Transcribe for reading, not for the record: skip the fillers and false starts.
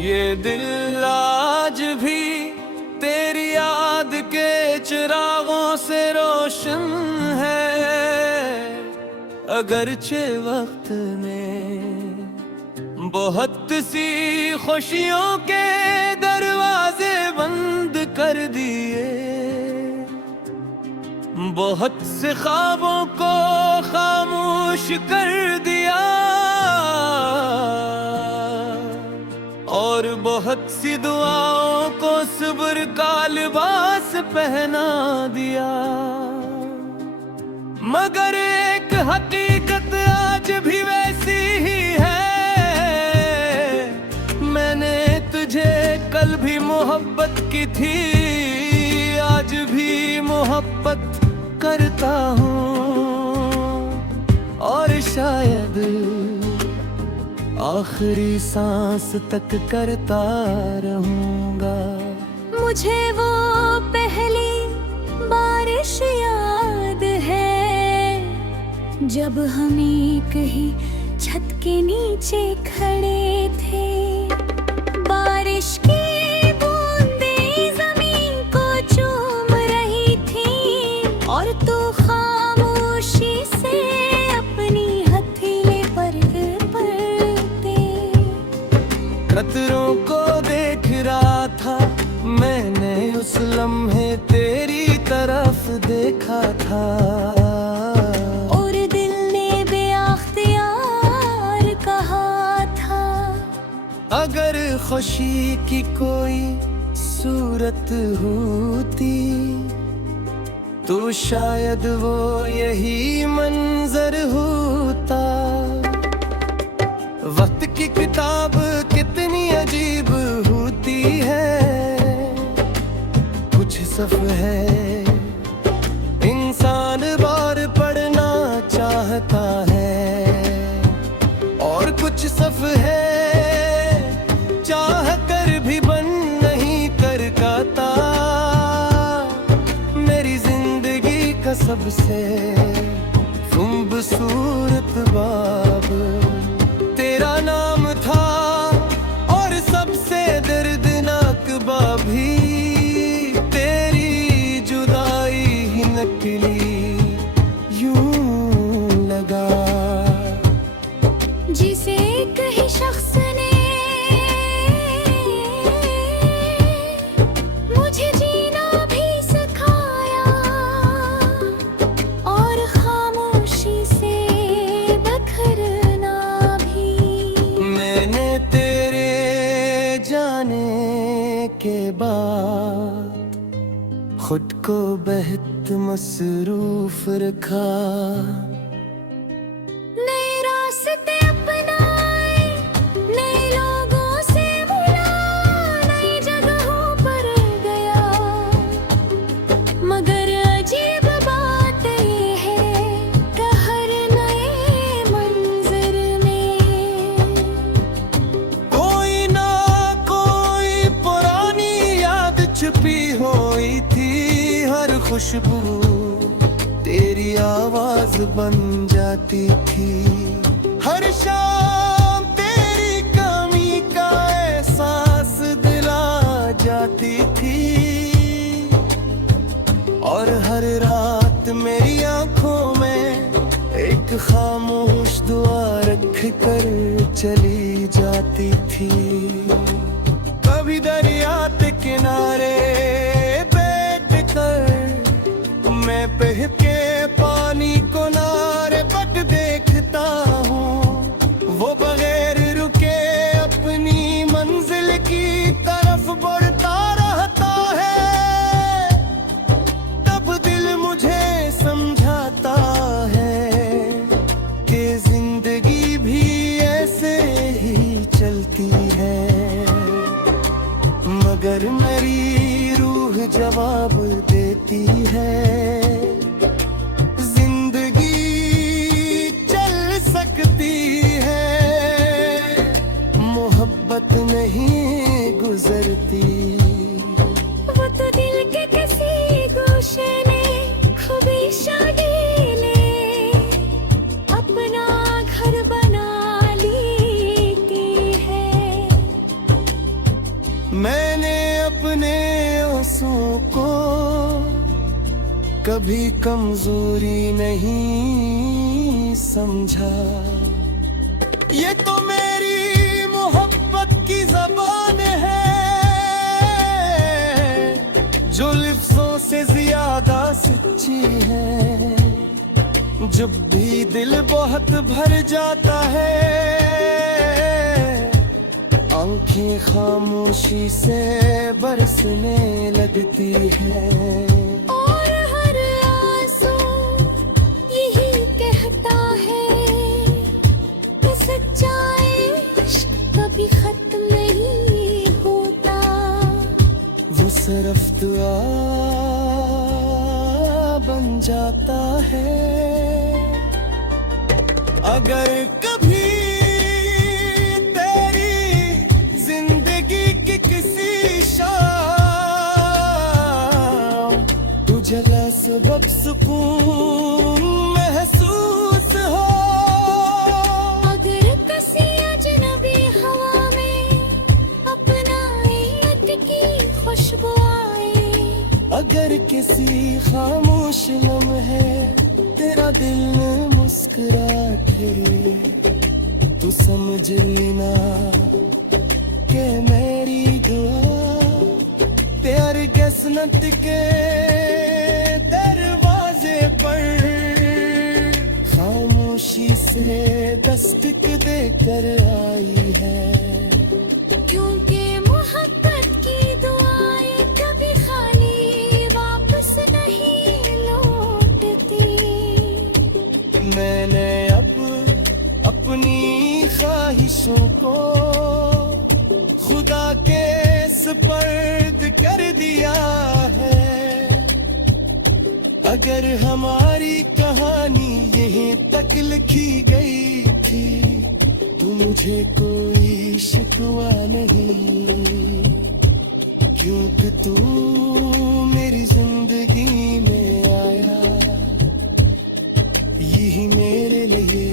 ये दिल आज भी तेरी याद के चिरागों से रोशन है। अगरचे वक्त ने बहुत सी खुशियों के दरवाजे बंद कर दिए, बहुत से ख्वाबों को खामोश कर दिया, और बहुत सी दुआओं को सब्र का लिबास पहना दिया। मगर एक हकीकत आज भी वैसी ही है, मैंने तुझे कल भी मोहब्बत की थी, आज भी मोहब्बत करता हूँ, और शायद आखिरी सांस तक करता रहूँगा। मुझे वो पहली बारिश याद है, जब हम एक ही छत के नीचे खड़े थे। बारिश की बूंदें जमीन को चूम रही थी, और तू खामोशी से अपनी हथेली पर पड़ते। कतरों को देख रहा था मैंने, उस लम्हे तेरी तरफ देखा था, और दिल ने बेअख्तियार कहा था, अगर खुशी की कोई सूरत होती तो शायद वो यही मंजर होता। वक्त की किताब कितनी अजीब होती है, कुछ सफ़े इंसान बार पढ़ना चाहता है, और कुछ सफ़े चाह कर भी बन नहीं कर पाता। मेरी जिंदगी का सबसे खूबसूरत बाब तेरा नाम था, और सबसे दर्दनाक बाब भी तेरी जुदाई ही नकली यूं लगा। जिसे एक ही शख्स ने मुझे जीना भी सिखाया, और खामोशी से बखरना भी। मैंने तेरे जाने के बाद खुद को बेहद मसरूफ रखा, नए रास्ते अपनाए, नए लोगों से मिला, नई जगहों पर गया। मगर अजीब बात ये है कि हर नए मंजर में कोई ना कोई पुरानी याद छुपी हुई थी। हर खुशबू तेरी आवाज बन जाती थी, हर शाम तेरी कमी का एहसास दिला जाती थी, और हर रात मेरी आंखों में एक खामोश दुआ रख कर चली जाती थी। कभी दरिया के किनारे बैठ कर मैं बहके पानी को नारे पट देखता हूँ, वो बगैर रुके अपनी मंजिल की तरफ बढ़ता रहता है। तब दिल मुझे समझाता है कि जिंदगी भी ऐसे ही चलती है, मगर मेरी रूह कभी कमजोरी नहीं समझा। ये तो मेरी मोहब्बत की ज़बान है, जो लिफ्ज़ों से ज्यादा सच्ची है। जब भी दिल बहुत भर जाता है, आंखें खामोशी से बरसने लगती है। और हर आंसू यही कहता है कि सच्चा इश्क कभी खत्म नहीं होता। वो सरफ्त बन जाता है। अगर कभी तेरी जिंदगी की किसी शाम तुझे सबब सुकून महसूस हो, अगर किसी अजनबी हवा में अपना की खुशबू आए, अगर किसी खामोश लम्हे तेरा दिल मुस्कुराते, तू समझ लेना कि मेरी दुआ तेरे गसनत के दरवाजे पर खामोशी से दस्तक देकर आई है। क्योंकि मोहब्बत की दुआएं कभी खाली वापस नहीं लौटती। मैंने अब अपनी ख्वाहिशों को खुदा के सुपर्द कर दिया है। अगर हमारी कहानी यहीं तक लिखी गई थी, तो मुझे कोई शिकवा नहीं, क्योंकि तू मेरी जिंदगी में आया, यही मेरे लिए